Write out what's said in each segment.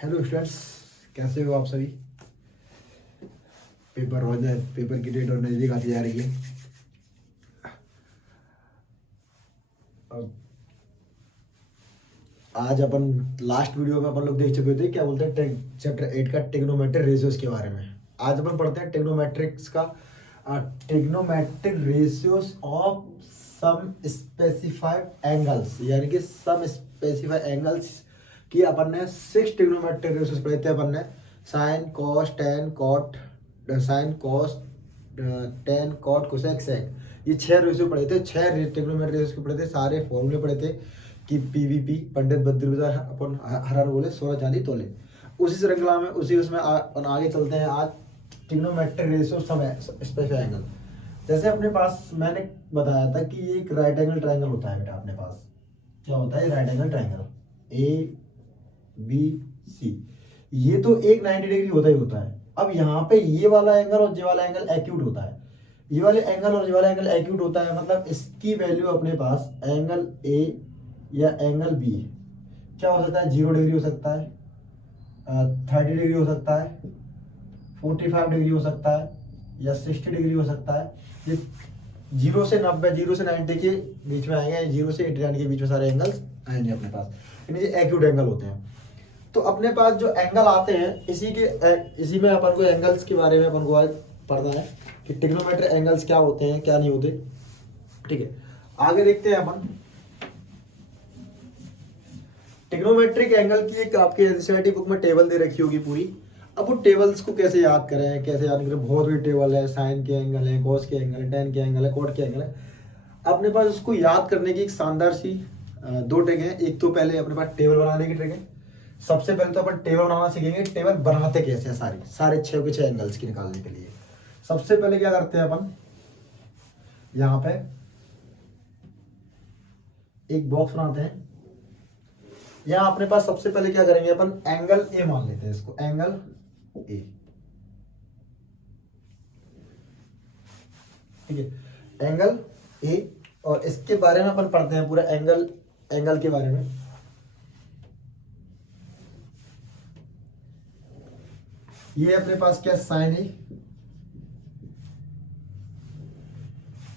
Hello students, कैसे हो आप सभी। पेपर की डेट और नज़दीक आती जा रही है। अब आज अपन लास्ट वीडियो में अपन लोग देख चुके थे क्या बोलते हैं चैप्टर 8 का टेक्नोमेट्रिक रेशियोज के बारे में। आज अपन पढ़ते हैं टेक्नोमेट्रिक्स का technometric ratios of some specified angles, यानी कि सम स्पेसिफाइड एंगल्स की अपन ने 6 टेक्नोमेट्रिक रेशियोज पढ़े थे। अपन ने sine cos tan cot sine cos tan cot cosec sec, ये 6 रेशियो पढ़े थे। 6 टेक्नोमेट्रिक रेशियोज के पढ़े थे, सारे फॉर्मूले पढ़े थे कि पीवीपी पंडित बद्रीबाजार अपन हर बोले 16 चांदी तोले। उसी श्रृंखला में उसी उसमें अपन आगे चलते हैं। आज ट्रिग्नोमेट्रिक रेशियो सब स्पेसिफिक एंगल, जैसे अपने पास मैंने बताया था कि ये एक राइट एंगल ट्रायंगल होता है बेटा। अपने पास क्या होता है? Right angle triangle A B C, ये तो एक 90 डिग्री होता ही होता है। अब यहाँ पे ये वाला एंगल और ये वाला एंगल एक्यूट होता है। ये वाले एंगल और ये वाला एंगल एक्यूट होता है, मतलब इसकी वैल्यू अपने पास एंगल ए या एंगल बी क्या हो सकता है? 0 डिग्री हो सकता है, 30 डिग्री हो सकता है, 45 डिग्री हो सकता है, या 60 डिग्री हो सकता है। ये 0 से 90, 0 से 90 के बीच में आएंगे, 0 से 89 के बीच में सारे एंगल्स आएंगे अपने पास, यानी ये एक्यूट एंगल होते हैं। तो अपने पास जो एंगल आते हैं इसी में अपन को एंगल्स के बारे में अपन को आज पढ़ना है कि ट्रिग्नोमेट्रिक एंगल्स क्या होते हैं क्या नहीं होते। ठीक है, आगे देखते हैं अपन। ट्रिग्नोमेट्रिक एंगल की एक आपके एनसीईआरटी बुक में टेबल दे रखी होगी पूरी। अब वो टेबल्स को कैसे याद करें, कैसे याद करें? बहुत बड़ी टेबल है, साइन के एंगल है, कॉस के एंगल है, टेन के एंगल है, कॉट के एंगल है। अपने पास उसको याद करने की एक शानदार सी 2 ट्रिक है। एक तो पहले अपने पास टेबल बनाने की ट्रिक है। सबसे पहले तो अपन टेबल बनाना सीखेंगे। टेबल बनाते कैसे हैं सारे 6 के 6 एंगल्स की निकालने के लिए। सबसे पहले क्या करते हैं अपन, यहाँ पे एक बॉक्स बनाते हैं। यहाँ अपने पास सबसे पहले क्या करेंगे अपन, एंगल ए मान लेते हैं इसको, एंगल ए। ठीक है, एंगल ए, और इसके बारे में अपन पढ़ते हैं पूरा एंगल के बारे में। ये अपने पास क्या, साइन ए,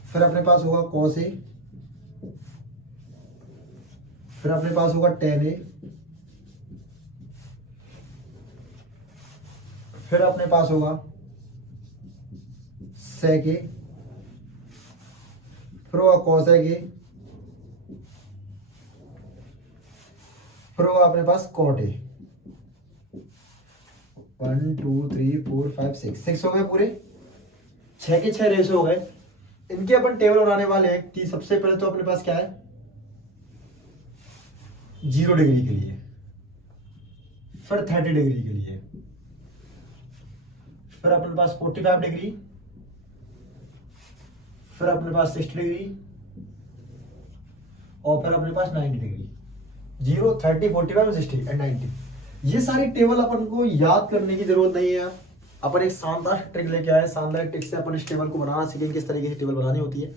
फिर अपने पास होगा कॉस ए, फिर अपने पास होगा टेन ए, फिर अपने पास होगा सेक ए, फिर होगा कॉसेक ए, फिर होगा अपने पास कॉट ए। 1 2 3 4 5 6 हो गए पूरे। 6 के 6 रेशो हो गए। इनके अपन टेबल बनाने वाले हैं कि सबसे पहले तो अपने पास क्या है, 0 डिग्री के लिए, फिर 30 डिग्री के लिए, फिर अपने पास 45 डिग्री, फिर अपने पास 60 डिग्री, और फिर अपने पास 90 डिग्री। 0 30 45 60 एंड 90। ये सारी टेबल अपन को याद करने की जरूरत नहीं है। अपन एक शानदार ट्रिक लेके आए। शानदार ट्रिक से अपन इस टेबल को बनाना सीखेंगे, किस तरीके से टेबल बनानी होती है।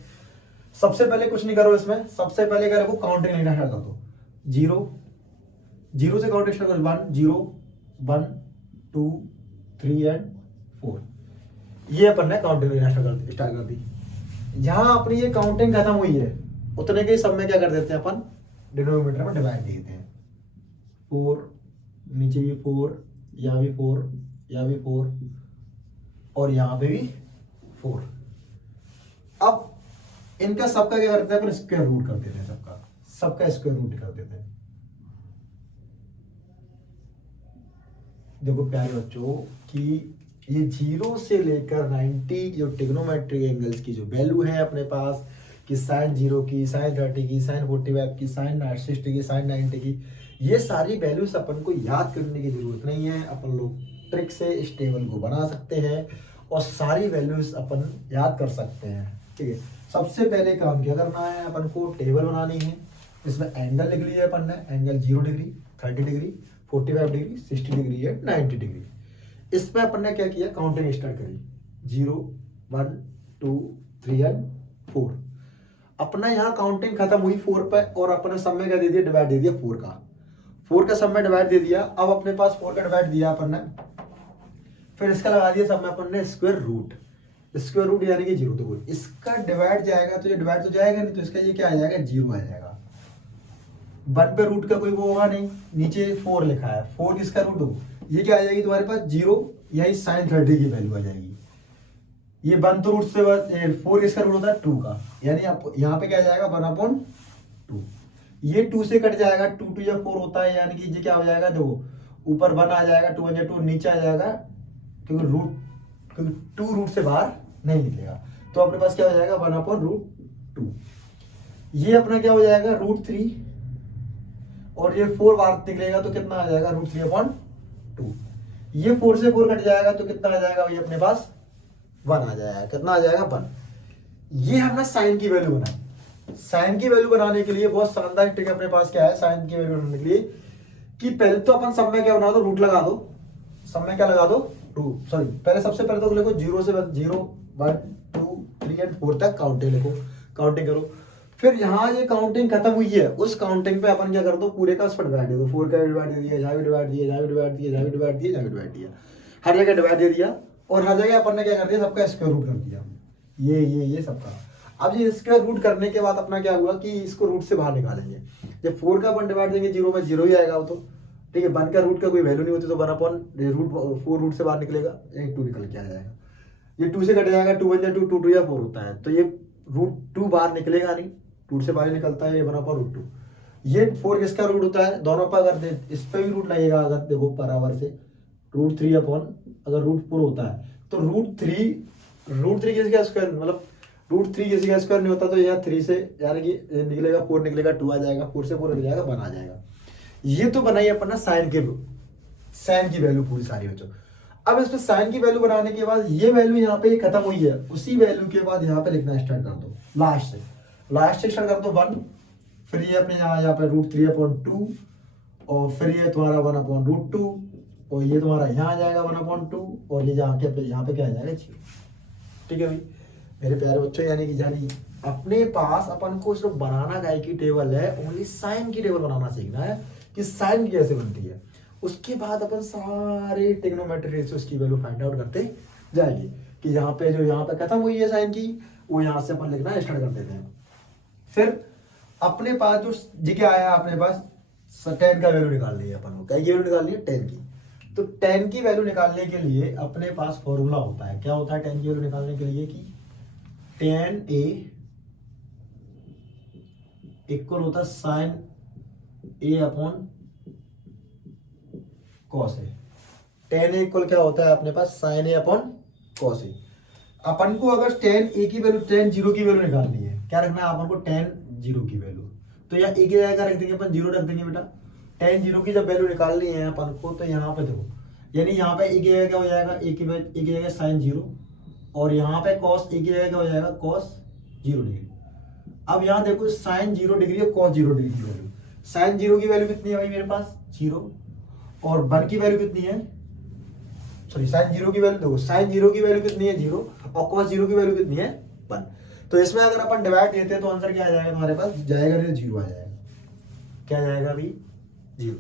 सबसे पहले कुछ नहीं करो इसमें, सबसे पहले क्या रखो, काउंटिंग लेना स्टार्ट कर दो। 0 से काउंटिंग स्टार्ट करो। 1 0 1 2 3 एंड 4। ये अपन ने काउंटिंग लेना स्टार्ट कर दी। जहां अपनी ये काउंटिंग खत्म हुई है उतने के सब में क्या कर देते हैं अपन, डिनोमिनेटर में डिवाइड दे देते हैं। 4, नीचे भी 4, यहाँ भी 4, यहाँ भी 4, और यहाँ पे भी 4। अब इनका सबका क्या करते हैं अपन, स्क्वायर रूट कर देते हैं। सबका स्क्वायर रूट कर देते हैं। देखो प्यारे बच्चों कि ये 0 से लेकर 90 जो ट्रिग्नोमेट्रिक एंगल्स की जो वैल्यू है अपने पास, कि साइन 0 की, साइन 30 की, साइन 45 की, साइन 60 की, साइन 90 की, ये सारी वैल्यूज अपन को याद करने की जरूरत नहीं है। अपन लोग ट्रिक से इस टेबल को बना सकते हैं और सारी वैल्यूज अपन याद कर सकते हैं। ठीक है, सबसे पहले काम क्या करना है, अपन को टेबल बनानी है। इसमें एंगल लिख लिया अपन ने, angle 0 degree, 30 degree, 45 degree, 60 degree है, 90 डिग्री। इसमें अपन ने क्या किया, काउंटिंग स्टार्ट करी। 0 1 2 3 एंड 4। अपना यहाँ काउंटिंग खत्म हुई 4 पे, और अपने सब में क्या दे दिया, डिवाइड दे दिया 4 का। 4 का सब में डिवाइड दे दिया। अब अपने पास 4 का डिवाइड दिया अपन ने, फिर इसका लगा दिया सब में अपन ने स्क्वायर रूट यानी कि 0। तो इसका डिवाइड जाएगा तो ये डिवाइड तो जाएगा नहीं, तो इसका ये क्या आ जाएगा 0 आ जाएगा। 1 पे रूट का कोई वो होगा नहीं, नीचे 4 लिखा है, 4 किसका रूट हो, ये क्या आ जाएगी तुम्हारे पास 0, यही sin 30 की वैल्यू आ जाएगी। ये 1 तो रूट से 4 किसका रूट होता है 2 का, यानी आप यहाँ पे क्या आ जाएगा 1/2। ये 2 से कट जाएगा, 2 2 या 4 होता है, यानी कि ये क्या हो जाएगा, देखो ऊपर 1 आ जाएगा, 2 1 2 नीचे आ जाएगा, क्योंकि 2 रूट से बाहर नहीं निकलेगा। तो अपने पास क्या हो जाएगा 1/√2। ये अपना क्या हो जाएगा √3, और ये 4 बाहर निकलेगा तो कितना आ जाएगा √3/2। ये 4 से 4 कट जाएगा तो कितना आ जाएगा भाई अपने पास 1 आ जाएगा। कितना आ जाएगा 1। ये हमने साइन की वैल्यू बनाई। साइन की वैल्यू बनाने के लिए बहुत शानदार ट्रिक अपने पास क्या है साइन की वैल्यू बनाने के लिए, कि पहले तो अपन सब में क्या बना दो, रूट लगा दो। सब में क्या लगा दो, रूट, सॉरी पहले सबसे पहले तो लिखो 0 से 0 1 2 3 एंड 4 तक काउंटिंग लिखो, काउंटिंग करो। फिर यहाँ ये काउंटिंग खत्म हुई है, उस काउंटिंग पे अपन क्या कर दो, पूरे का उस पर डिवाइड दे दो। 4 का डिवाइड दे दिया, यहाँ भी डिवाइड दिया, यहाँ भी डिवाइड दिया, यहाँ भी डिवाइड दिया, यहाँ भी डिवाइड दिया, हर जगह डिवाइड दे दिया। और हर जगह अपन ने क्या कर दिया, सबका स्क्वायर रूट कर दिया, ये सबका। अब ये स्क्वायर रूट करने के बाद अपना क्या हुआ कि इसको रूट से बाहर निकालेंगे। जब 4 का अपन डिवाइड देंगे 0 में 0 ही आएगा वो तो, ठीक है। 1 का रूट का कोई वैल्यू नहीं होती, तो 1/4 रूट से बाहर निकलेगा, 2 निकल के आ जाएगा। ये 2 से कट जाएगा, 2 1 2 2 2 या 4 होता है, तो ये √2 बाहर निकलेगा नहीं, रूट से बाहर निकलता है, ये 1/√2। ये 4 किसका रूट होता है, दोनों पर अगर इस पे भी रूट लगेगा, अगर देखो बराबर से √3 अगर √4 होता है तो √3 किसका स्क्वायर, मतलब √3 किसी का स्क्वायर नहीं होता, तो यहाँ 3 से यानी कि निकलेगा 4 निकलेगा 2 आ जाएगा, 4 से 4 निकल जाएगा 1 आ जाएगा। ये तो बनाई अपन ना साइन की वैल्यू पूरी सारी बच्चों। अब इसमें साइन की वैल्यू बनाने के बाद ये वैल्यू यहाँ पे खत्म हुई है, उसी वैल्यू के बाद यहाँ पे लिखना स्टार्ट कर दो, लास्ट से स्टार्ट कर दो 1, फिर ये अपने यहाँ पे √3/2, और फिर ये तुम्हारा 1/√2, और ये तुम्हारा यहाँ आ जाएगा 1/2, और ये यहाँ पे क्या आ जाएगा 0। ठीक है भाई मेरे प्यारे बच्चों, यानी कि जानी अपने पास अपन को सिर्फ बनाना का एक ही टेबल है, ओनली साइन की टेबल बनाना सीखना है कि साइन कैसे बनती है। उसके बाद अपन सारे ट्रिग्नोमेट्रिक रेशियोज की वैल्यू फाइंड आउट करते जाएंगे, कि यहाँ पे खत्म हुई है साइन की, वो यहाँ से अपन लिखना स्टार्ट कर देते हैं। फिर अपने पास जो क्या आया, अपने पास tan का वैल्यू निकालनी है अपन को, क्या वैल्यू निकालनी है tan की। तो tan की वैल्यू निकालने के लिए अपने पास फॉर्मूला होता है, क्या होता है tan की वैल्यू निकालने के लिए, कि tan A इक्वल होता है sin A/cos A। tan A equal क्या होता है अपने पास sin A/cos A। अपन को अगर tan A की वैल्यू tan 0 की वैल्यू निकालनी है, क्या रखना है अपन को tan 0 की वैल्यू, तो यहाँ A की जगह रख देंगे अपन 0 रख देंगे बेटा। tan 0 की जब वैल्यू निकालनी है अपन को, तो यहाँ पे देखो, यानी यहाँ पे A की जगह क्या हो जाएगा, A की जगह sin 0, और यहाँ पे cos A की जगह क्या हो जाएगा cos 0 डिग्री। अब यहाँ देखो sin 0 डिग्री और cos 0 डिग्री की वैल्यू, sin 0 की वैल्यू कितनी है भाई मेरे पास 0, और 1 की वैल्यू कितनी है, सॉरी sin 0 की वैल्यू देखो, sin 0 की वैल्यू कितनी है 0, और cos 0 की वैल्यू कितनी है 1। तो इसमें अगर अपन डिवाइड देते हैं तो आंसर क्या आ जाएगा तुम्हारे पास, जाएगा नहीं 0 आ जाएगा, क्या जाएगा अभी 0।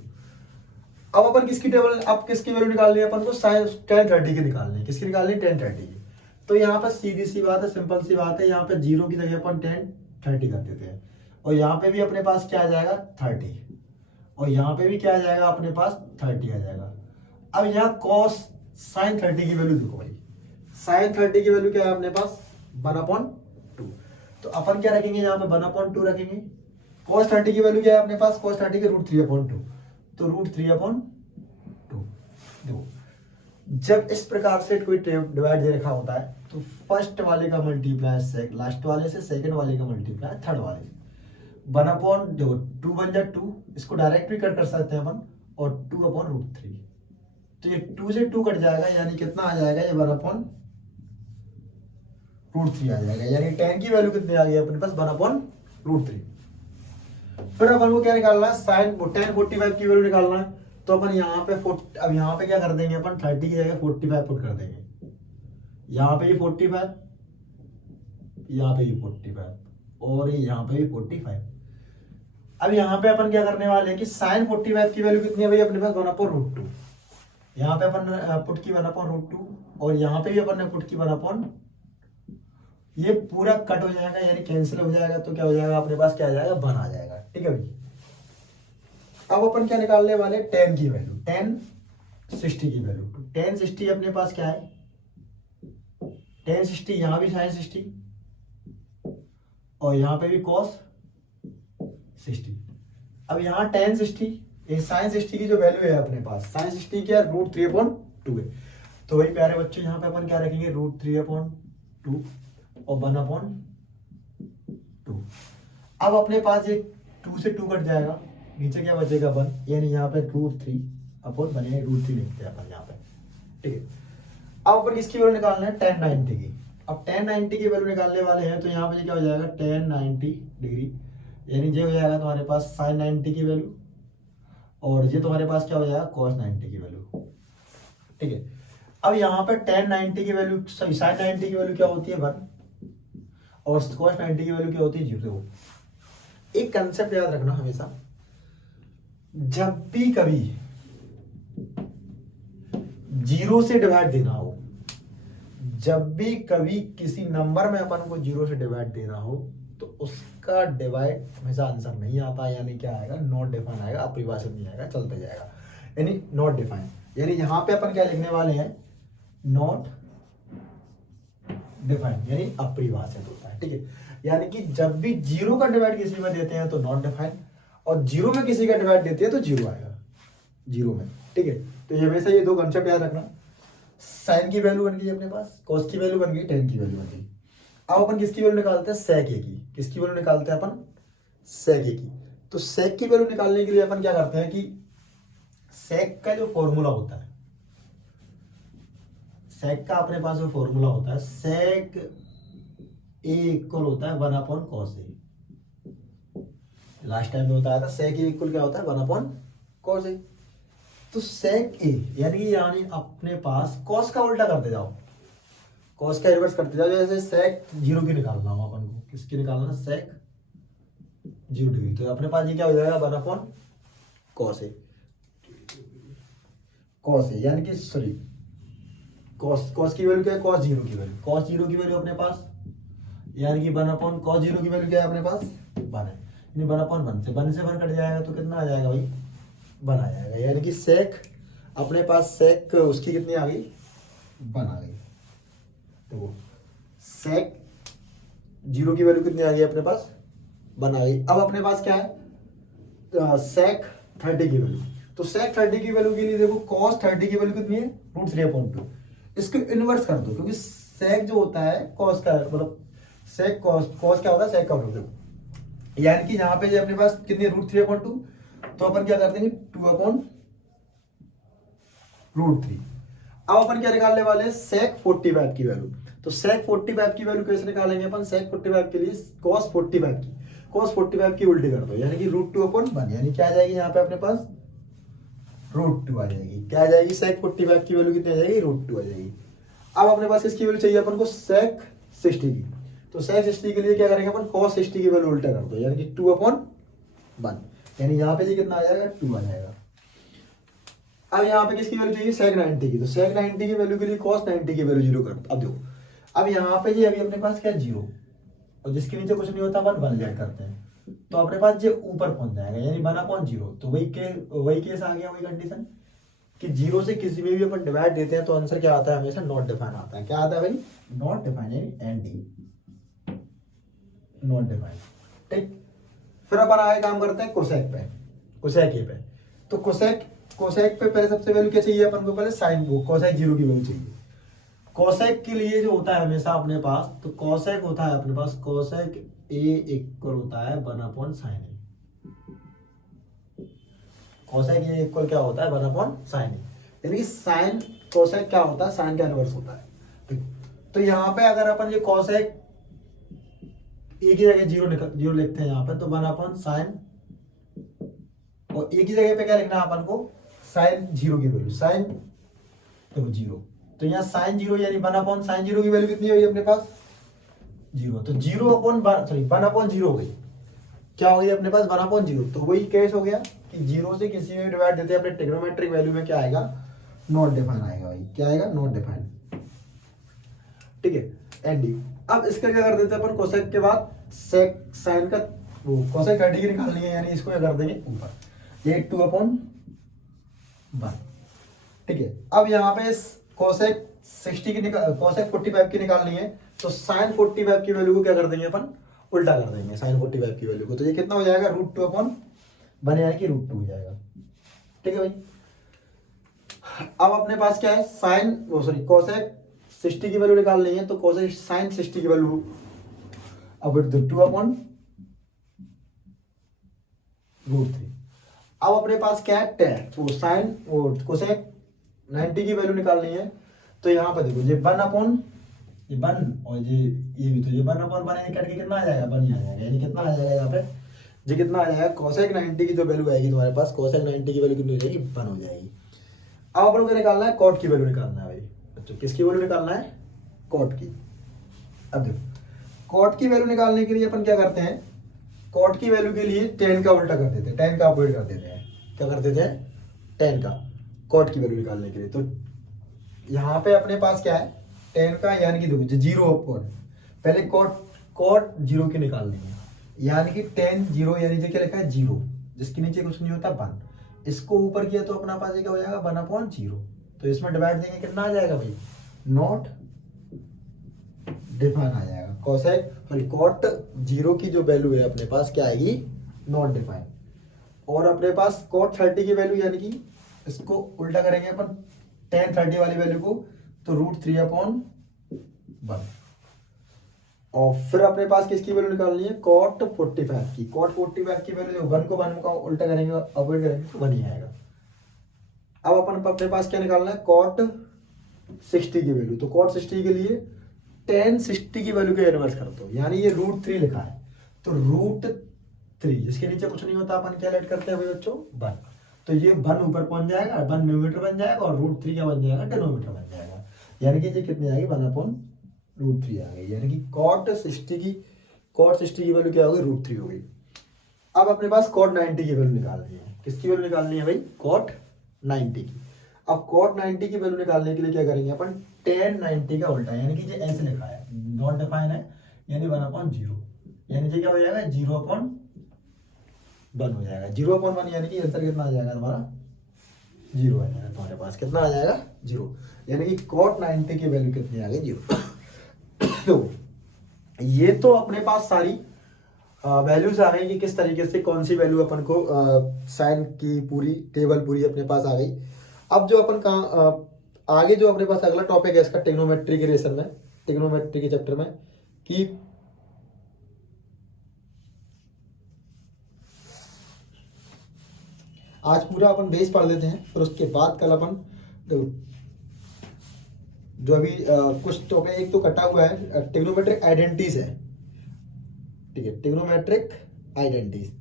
अब अपन किसकी टेबल, अब किसकी वैल्यू निकालनी है अपन को, sin tan 30 की निकालनी है, किसकी निकालनी है tan 30 की। तो यहाँ पर सीधी सी बात है, सिंपल सी बात है, यहाँ पे 0 की जगह अपन tan 30 कर देते हैं, और यहाँ पे भी अपने पास क्या आ जाएगा 30, और यहाँ पे भी क्या आ जाएगा अपने पास 30 आ जाएगा। अब यहाँ cos sin 30 की वैल्यू देखो भाई, sin 30 की वैल्यू क्या है अपने पास 1/2, तो अपन क्या रखेंगे यहाँ पे 1/2 रखेंगे। cos 30 की वैल्यू क्या है अपने पास, cos 30 के √3/2, तो √3/2। देखो जब इस प्रकार से कोई डिवाइड दे रखा होता है, तो फर्स्ट वाले का मल्टीप्लाई लास्ट वाले से, सेकंड वाले का मल्टीप्लाई थर्ड वाले से, 1/, देखो 2 1 जा 2, इसको डायरेक्ट भी कट कर सकते हैं अपन, और 2/√3, तो ये 2 से 2 कट जाएगा, यानी कितना आ जाएगा, ये 1/√3 आ जाएगा, यानी tan की वैल्यू कितनी आ गई अपने पास 1/√3। फिर अपन को क्या निकालना है, sin tan 45 की वैल्यू निकालना है, तो अपन यहाँ पे अब यहाँ पे क्या कर देंगे अपन, 30 की जगह 45 पुट कर देंगे, यहाँ पे ये 45, यहाँ पे ये 45, और यहाँ पे भी 45। अब यहाँ पे अपन क्या करने वाले हैं कि साइन 45 की वैल्यू कितनी है भाई अपने पास 1/√2। यहाँ पे अपन पुट की 1/√2 और यहाँ पे भी अपन ने पुट की 1/, ये पूरा कट हो जाएगा यानी कैंसिल हो जाएगा, तो क्या हो जाएगा अपने पास, क्या आ जाएगा, 1 आ जाएगा। ठीक है भाई। अब अपन क्या निकालने वाले, tan की वैल्यू, tan 60 की वैल्यू। तो tan 60 अपने पास क्या है, tan 60, यहाँ भी sin 60 और यहाँ पे भी cos 60। अब यहाँ tan 60, ये sin 60 की जो वैल्यू है अपने पास, sin 60 क्या है, √3/2 है। तो वही प्यारे बच्चों यहाँ पे अपन क्या रखेंगे, √3/2 और 1/2। अब अपने पास ये 2 से 2 कट जाएगा, नीचे क्या बचेगा 1, यानी यहाँ पे √3/1 √3 लिखते हैं अपन यहाँ पे। ठीक है। अब अपन किसकी वैल्यू निकालना है, tan 90 की। अब tan 90 की वैल्यू निकालने वाले हैं, तो यहाँ पे क्या हो जाएगा, tan 90 डिग्री, यानी ये हो जाएगा तुम्हारे पास sin 90 की वैल्यू और ये तुम्हारे पास क्या हो जाएगा, cos 90 की वैल्यू। ठीक है। अब यहाँ पे tan 90 की वैल्यू, सॉरी sin 90 की वैल्यू क्या होती है 1 और cos 90 की वैल्यू क्या होती है 0। एक कंसेप्ट याद रखना हमेशा, जब भी कभी 0 से डिवाइड देना हो, जब भी कभी किसी नंबर में अपन को 0 से डिवाइड देना हो, तो उसका डिवाइड हमेशा आंसर नहीं आता, यानी क्या आएगा, नॉट डिफाइन आएगा, अपरिभाषित नहीं आएगा, चलते जाएगा, यानी नॉट डिफाइन। यानी यहाँ पे अपन क्या लिखने वाले हैं, नॉट डिफाइन, यानी अपरिभाषित होता है। ठीक है। यानी कि जब भी 0 का डिवाइड किसी में देते हैं तो नॉट डिफाइन, और 0 में किसी का डिवाइड देते हैं तो 0 आएगा 0 में। ठीक है। तो ये हमेशा ये 2 कंसेप्ट याद रखना। साइन की वैल्यू बन गई अपने पास, कॉस की वैल्यू बन गई, tan की वैल्यू बन गई। अब अपन किसकी वैल्यू निकालते हैं, sec a की। किसकी वैल्यू निकालते हैं अपन, sec a की। तो sec की वैल्यू निकालने के लिए अपन क्या करते हैं कि sec का जो फॉर्मूला होता है, sec का अपने पास जो फॉर्मूला होता है, sec a इक्वल होता है 1/cos a। लास्ट टाइम में बताया था sec a इक्वल क्या होता है, 1/cos a। तो sec a यानी अपने पास cos का उल्टा करते जाओ, cos का रिवर्स करते जाओ। जैसे sec 0 की निकालना हो अपन को, किसकी निकालना, sec 0 डिग्री, तो अपने पास ये क्या हो जाएगा 1/cos a। cos a यानी कि सॉरी cos की वैल्यू क्या है, cos 0 की वैल्यू, cos 0 की वैल्यू अपने पास, यानी कि 1/cos 0 की वैल्यू क्या है अपने पास, 1 है, यानी 1/1 से 1 कट जाएगा तो कितना आ जाएगा भाई, 1 आ जाएगा। यानी कि sec अपने पास sec उसकी कितनी आ गई, 1 आ गई। तो sec 0 की वैल्यू कितनी आ गई अपने पास, 1 आ गई। अब अपने पास क्या है, sec 30 की वैल्यू। तो sec 30 की वैल्यू के लिए देखो, cos 30 की वैल्यू कितनी है, √3/2। इसको इनवर्स कर दो, क्योंकि sec जो होता है cos का, मतलब sec cos क्या होता है, sec का मतलब, यानी कि यहाँ पे जो अपने पास कितनी √3/2, तो अपन क्या करते हैं 2/√3। अब अपन क्या निकालने वाले हैं, sec 45 की वैल्यू। तो sec 45 की वैल्यू कैसे निकालेंगे अपन, sec 45 के लिए cos 45 की उल्टी कर दो, यानी कि √2/1, यानी क्या आ जाएगी यहाँ पे अपने पास, √2 आ जाएगी। क्या आ जाएगी, sec 45 की वैल्यू कितनी आ जाएगी, √2 आ जाएगी। अब अपने पास इसकी वैल्यू चाहिए अपन को sec 60 की। तो sec 60 के लिए क्या करेंगे अपन, cos 60 की वैल्यू उल्टा कर दो, यानी कि 2/1, यानी यहाँ पे ये कितना आ जाएगा, 2 आ जाएगा। अब यहाँ पे किसकी वैल्यू चाहिए, sec 90 की। तो sec 90 की वैल्यू के लिए cos 90 की वैल्यू 0 कर दो। अब देखो, अब यहाँ पे ये अभी अपने पास क्या 0 और जिसके नीचे कुछ नहीं होता अपन 1 लेट करते हैं, तो अपने पास ये ऊपर पहुंच जाएगा, यानी 1/0। तो वही केस आ गया, वही कंडीशन कि 0 से किसी में भी अपन डिवाइड देते हैं तो आंसर क्या आता है, हमेशा नॉट डिफाइन आता है। क्या आता है भाई, नॉट डिफाइन, यानी एनडी, नॉट डिफाइन। ठीक। फिर अपन आगे काम करते हैं कोसेक पे, कोसेक ए पे। तो कोसेक पे पहले सबसे वैल्यू क्या चाहिए अपन को, पहले साइन वो कोसेक 0 की वैल्यू चाहिए। कोसेक के लिए जो होता है हमेशा अपने पास, तो कोसेक होता है अपने पास, कोसेक ए इक्वल होता है 1/sin A. Cosec A equal क्या होता है, 1/sin ए, यानी कि साइन कोसेक क्या होता है, साइन का इनवर्स होता है। ठीक। तो यहाँ पे अगर अपन ये कोसेक ए की जगह 0 लिखते हैं यहाँ पे, तो 1/sin, और ए की जगह पे क्या लिखना है अपन को, sin 0 की वैल्यू, sin देखो 0, तो यहाँ sin 0 यानी 1/sin 0 की वैल्यू कितनी हुई अपने पास, 0। तो 1/0 हो गई, क्या हो गया अपने पास 1/0। तो वही केस हो गया कि जीरो से किसी में डिवाइड देते हैं अपने ट्रिग्नोमेट्रिक वैल्यू में क्या आएगा, नॉट डिफाइन आएगा भाई, क्या आएगा, नॉट डिफाइन। ठीक है, एनडी। अब इसका क्या कर देते हैं अपन, कोसेक के बाद सेक साइन का वो कोसेक 30 की निकालनी है, यानी इसको क्या कर देंगे ऊपर 8/2/1। ठीक है, अब यहाँ पे कोसेक 60 की कोसेक 45 की निकालनी है, तो साइन 45 की वैल्यू को क्या कर देंगे अपन, उल्टा कर देंगे साइन 45 की वैल्यू को। तो ये कितना हो जाएगा, √2/1 यानी कि √2 हो जाएगा। ठीक है भाई, अब अपने पास क्या है, साइन वो सॉरी कोसेक 60 की वैल्यू निकालनी है, तो कोसेक साइन 60 की वैल्यू अब 2/√3। अब अपने पास क्या है, टेन वो साइन वो कोसेक 90 की वैल्यू निकालनी है, तो यहाँ पर देखो ये 1/, ये 1 और ये भी, तो ये 1/1 कट के कितना आ जाएगा, 1 ही आ जाएगा, यानी कितना आ जाएगा यहाँ पे, ये कितना आ जाएगा, कोसेक 90 की जो वैल्यू आएगी तुम्हारे पास, कोसेक 90 की वैल्यू कितनी हो जाएगी, 1 हो जाएगी। अब अपन को निकालना है कॉट की वैल्यू निकालना है भाई बच्चों, किसकी वैल्यू निकालना है, कॉट की। अब देखो कॉट की वैल्यू निकालने के लिए अपन क्या करते हैं, कॉट की वैल्यू के लिए टेन का उल्टा कर देते हैं, टेन का अपोजिट कर देते हैं, क्या कर देते हैं, टेन का कॉट की वैल्यू निकालने के लिए। तो यहाँ पे अपने पास क्या है, टेन का यानी कि देखो 0/, पहले कॉट 0 की निकालनी है, यानी कि 10 0 यानी क्या लिखा है 0, जिसके नीचे कुछ नहीं होता 1, इसको ऊपर किया तो अपना पास क्या हो जाएगा 1/0। तो इसमें डिवाइड देंगे कितना आ जाएगा भाई, नॉट डिफाइन आ जाएगा। कोसेक सॉरी कॉट 0 की जो वैल्यू है अपने पास क्या आएगी, नॉट डिफाइन। और अपने पास कॉट 30 की वैल्यू यानी कि इसको उल्टा करेंगे अपन tan 30 वाली वैल्यू को, तो √3/1। और फिर अपने पास किसकी वैल्यू निकालनी है, कॉट 45 की, कॉट 45 की वैल्यू 1 को 1 का उल्टा करेंगे अवॉइड करेंगे तो 1 ही आएगा। अब अपन अपने पास क्या निकालना है, कॉट 60 की वैल्यू, तो कॉट 60 के लिए tan 60 की वैल्यू का इनवर्स कर दो, यानी ये √3 लिखा है, तो √3 जिसके नीचे कुछ नहीं होता अपन क्या ऐड करते हैं भाई बच्चों, 1। तो ये 1 ऊपर पहुंच जाएगा, 1 न्यूमीटर बन जाएगा और √3 क्या बन जाएगा, डेनोमीटर बन जाएगा, यानी कि ये कितनी आएगी 1/√3 आ गई, यानी कि कॉट 60 की वैल्यू क्या होगी, √3 होगी। अब अपने पास कॉट 90 की वैल्यू निकालनी है, किसकी वैल्यू निकालनी है भाई, कॉट 90 की। अब कॉट 90 की वैल्यू निकालने के लिए क्या करेंगे अपन, tan 90 का उल्टा, यानी कि ये ऐसे लिखा है, नॉट डिफाइन है, यानी 1/0, यानी ये क्या हो जाएगा 0/1 हो जाएगा, 0/1 यानी कि आंसर कितना आ जाएगा तुम्हारा, 0 आ जाएगा तुम्हारे पास, कितना आ जाएगा 0, यानी कि कॉट 90 की वैल्यू कितनी आ गई, 0। तो ये तो अपने पास सारी वैल्यूज आ गई कि किस तरीके से कौन सी वैल्यू अपन को साइन की पूरी टेबल पूरी अपने पास आ गई। अब जो अपन का आगे जो अपने पास अगला टॉपिक है इसका ट्रिग्नोमेट्री के लेसन में, ट्रिग्नोमेट्री के चैप्टर में, कि आज पूरा अपन बेस पढ़ लेते हैं, फिर उसके बाद कल अपन जो अभी कुछ टॉपिक एक तो कटा हुआ है, ट्रिग्नोमेट्रिक आइडेंटिटीज है, ठीक है, ट्रिग्नोमेट्रिक आइडेंटिटीज।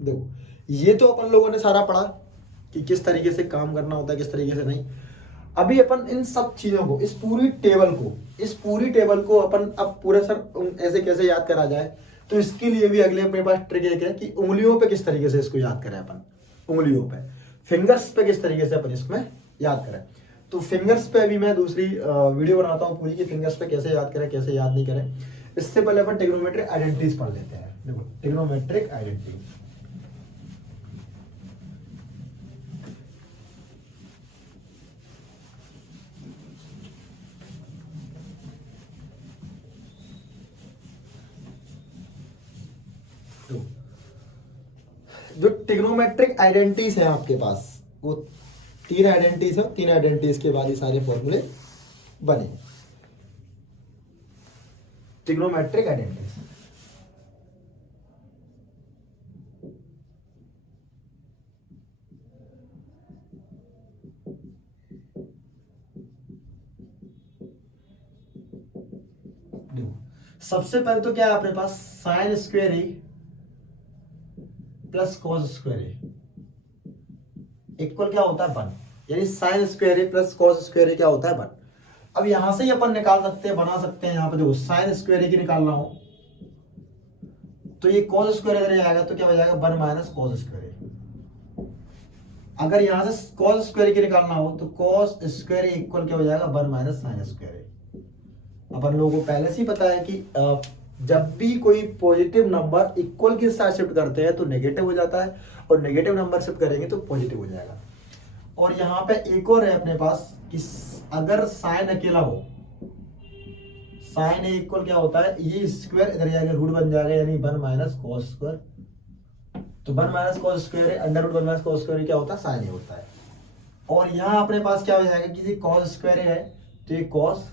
देखो ये तो अपन लोगों ने सारा पढ़ा कि किस तरीके से काम करना होता है, किस तरीके से नहीं। अभी अपन इन सब चीजों को, इस पूरी टेबल को अपन अब पूरा सर ऐसे कैसे याद करा जाए, तो इसके लिए भी अगले अपने पास ट्रिक एक है कि उंगलियों पे किस तरीके से इसको याद करें अपन, उंगलियों पे फिंगर्स पे किस तरीके से अपन इसमें याद करें। तो फिंगर्स पे अभी मैं दूसरी वीडियो बनाता हूँ पूरी, कि फिंगर्स पे कैसे याद करें कैसे याद नहीं करें। इससे पहले अपन ट्रिग्नोमेट्रिक आइडेंटिटीज पढ़ लेते हैं। देखो ट्रिग्नोमेट्रिक आइडेंटिटी, जो ट्रिग्नोमेट्रिक आइडेंटिटीज है आपके पास, वो 3 आइडेंटिटीज है, 3 आइडेंटिटीज के बाद ये सारे फॉर्मूले बने। ट्रिग्नोमेट्रिक आइडेंटिटीज, सबसे पहले तो क्या है अपने पास, sign square A plus cos square A equal क्या होता है 1। यानी साइन स्क्वायर ए प्लस कॉस स्क्वायर ए क्या होता है 1। अब यहां से ही अपन निकाल सकते हैं, बना सकते हैं। यहाँ पे देखो साइन स्क्वायर ए की निकालना हो तो ये कॉस स्क्वायर इधर आएगा तो क्या हो जाएगा 1 माइनस कॉस स्क्वायर ए। अगर यहां से कॉस स्क्वायर की निकालना हो तो कॉस स्क्वायर इक्वल क्या हो जाएगा 1 माइनस साइन स्क्वायर है। अपन लोगों को पहले से ही पता है कि जब भी कोई पॉजिटिव नंबर इक्वल के साथ शिफ्ट करते हैं तो नेगेटिव हो जाता है, और नेगेटिव नंबर शिफ्ट करेंगे तो पॉजिटिव हो जाएगा। और यहाँ पे एक और है अपने पास कि अगर साइन अकेला हो, साइन ए इक्वल क्या होता है, ये स्क्वायर इधर जाके रूट बन जाएगा, यानी 1 माइनस कॉस स्क्वायर। तो 1 minus cos square under root 1 minus cos square क्या होता है, साइन ए होता है। और यहाँ अपने पास क्या हो जाएगा कि ये कॉस स्क्वायर है तो ये कॉस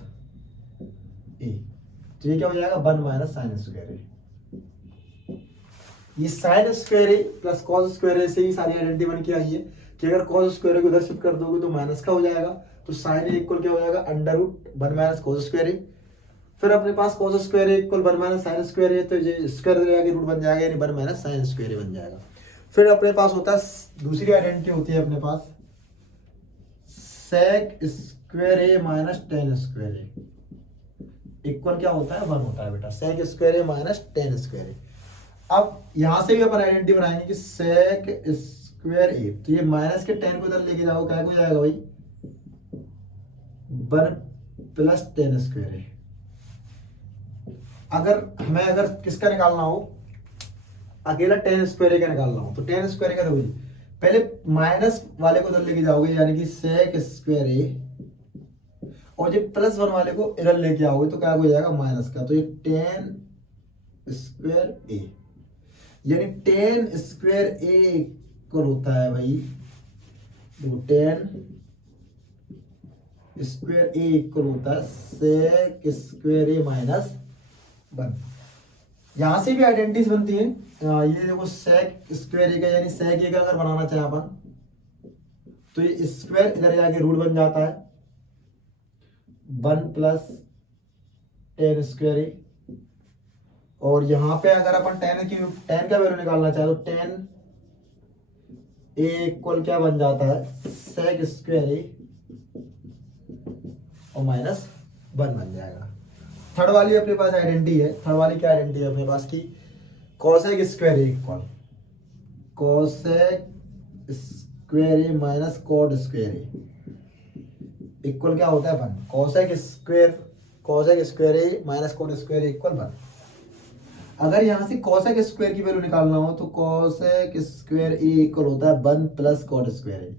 ए, तो ये क्या हो जाएगा 1 माइनस साइन स्क्वायर ए। ये साइन स्क्वायर ए प्लस कॉस स्क्वायर ए से ही सारी आइडेंटिटी बन के आई है कि अगर कॉस स्क्वायर को उधर शिफ्ट कर दोगे तो माइनस का हो जाएगा, तो साइन ए इक्वल क्या हो जाएगा under root 1 minus cos square A. फिर अपने पास cos square A equal 1 minus sine square A, तो ये स्क्वायर आगे रूट बन जाएगा, यानी 1 माइनस साइन स्क्वायर ए बन जाएगा। फिर अपने पास होता है दूसरी आइडेंटिटी होती है अपने पास sec square A minus ten square A equal क्या होता है 1 होता है बेटा, sec square A minus ten square A. अब यहां से भी अपन आइडेंटिटी बनाएंगे कि सेक स्क्वायर ए, तो ये माइनस के 10 को इधर लेके जाओ क्या हो जाएगा भाई 1 प्लस टेन स्क्वायर ए। अगर किसका निकालना हो, अकेला टेन स्क्वायर ए का निकालना हो तो टेन स्क्वायर ए का देखो जी, पहले माइनस वाले को इधर लेके जाओगे यानी कि सेक स्क्वायर ए, और जब प्लस 1 वाले को इधर लेके आओगे तो क्या हो जाएगा माइनस का, तो ये टेन स्क्वायर ए, यानी टेन स्क्वायर ए इक्वल होता है भाई देखो टेन स्क्वायर ए इक्वल होता है सेक स्क्वायर ए माइनस 1। यहां से भी आइडेंटिटीज बनती है। ये देखो सेक स्क्वायर ए का, यानी सेक ए का अगर बनाना चाहे अपन तो ये स्क्वायर इधर जाके रूट बन जाता है 1 प्लस टेन स्क्वायर ए। और यहां पे अगर अपन टेन का वैल्यू निकालना चाहे तो टेन ए इक्वल क्या बन जाता है सेक स्क्वायर ए और माइनस 1 बन जाएगा। थर्ड वाली अपने पास आइडेंटिटी है, थर्ड वाली क्या आइडेंटिटी है अपने पास की cosec square A equal cosec square A minus cot square A equal क्या होता है 1। Cosec square A minus cot square A equal 1। अगर यहां से कोसेक स्क्वायर की वैल्यू निकालना हो तो कोसेक स्क्वायर ए इक्वल होता है 1 प्लस कॉट स्क्वायर ए।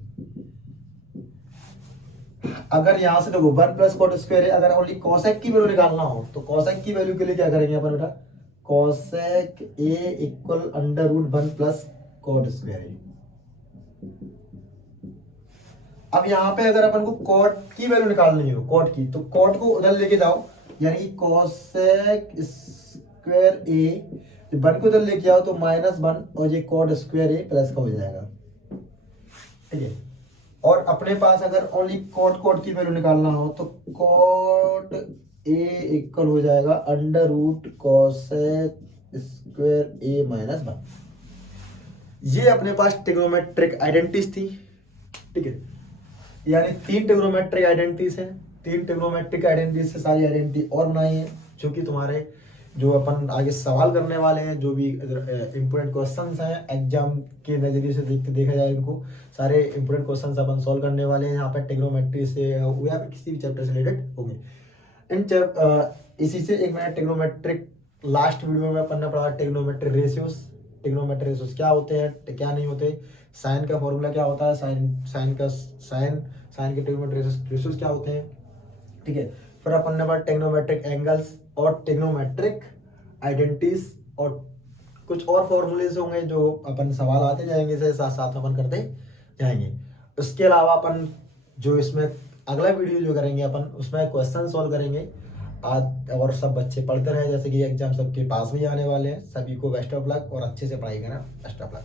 अगर यहां से देखो 1 प्लस कॉट स्क्वायर है, अगर ओनली कोसेक की वैल्यू निकालना हो तो कोसेक की वैल्यू के लिए क्या करेंगे अपन बेटा, cosec A equal under root 1 plus cot square A. अब यहां पे अगर अपन को कॉट की वैल्यू निकालनी हो, कॉट की, तो कॉट को उधर लेके जाओ, यानी कोसेक स्क्वायर ए 1 को उधर लेके आओ तो -1 और ये कॉट स्क्वायर ए प्लस का हो जाएगा, ठीक है। और अपने पास अगर ओनली कॉट की वैल्यू निकालना हो तो कॉट ए इक्वल हो जाएगा अंडर रूट कोसेक स्क्वायर ए माइनस 1। ये अपने पास ट्रिग्नोमेट्रिक आइडेंटिटीज थी, ठीक है। यानी 3 ट्रिग्नोमेट्रिक आइडेंटिटीज हैं, 3 ट्रिग्नोमेट्रिक आइडेंटिटीज से सारी आइडेंटिटी और बनाई है, जो कि तुम्हारे जो अपन आगे सवाल करने वाले हैं, जो भी इंपोर्टेंट क्वेश्चंस हैं एग्जाम के नजरिए से देखा जाए, इनको सारे इंपोर्टेंट क्वेश्चंस अपन सॉल्व करने वाले हैं यहाँ पर ट्रिग्नोमेट्री से या फिर किसी भी चैप्टर से रिलेटेड होंगे। इसी से एक मैंने ट्रिग्नोमेट्रिक लास्ट वीडियो में अपन ने पढ़ा ट्रिग्नोमेट्रिक रेशियोज। ट्रिग्नोमेट्रिक रेशियोज क्या होते हैं क्या नहीं होते, साइन का फॉर्मूला क्या होता है, साइन के ट्रिग्नोमेट्रिक रेशियोज क्या होते हैं, ठीक है। फिर अपन ने पढ़ा ट्रिग्नोमेट्रिक एंगल्स और ट्रिग्नोमेट्रिक आइडेंटिटीज और कुछ और फॉर्मूलेज होंगे जो अपन सवाल आते जाएंगे, इसे साथ साथ अपन करते जाएंगे। उसके अलावा अपन जो इसमें अगला वीडियो जो करेंगे अपन उसमें क्वेश्चन सॉल्व करेंगे आज, और सब बच्चे पढ़ते रहे, जैसे कि एग्जाम सबके पास में आने वाले हैं। सभी को बेस्ट ऑफ लक और अच्छे से पढ़ाई करना, बेस्ट ऑफ लक।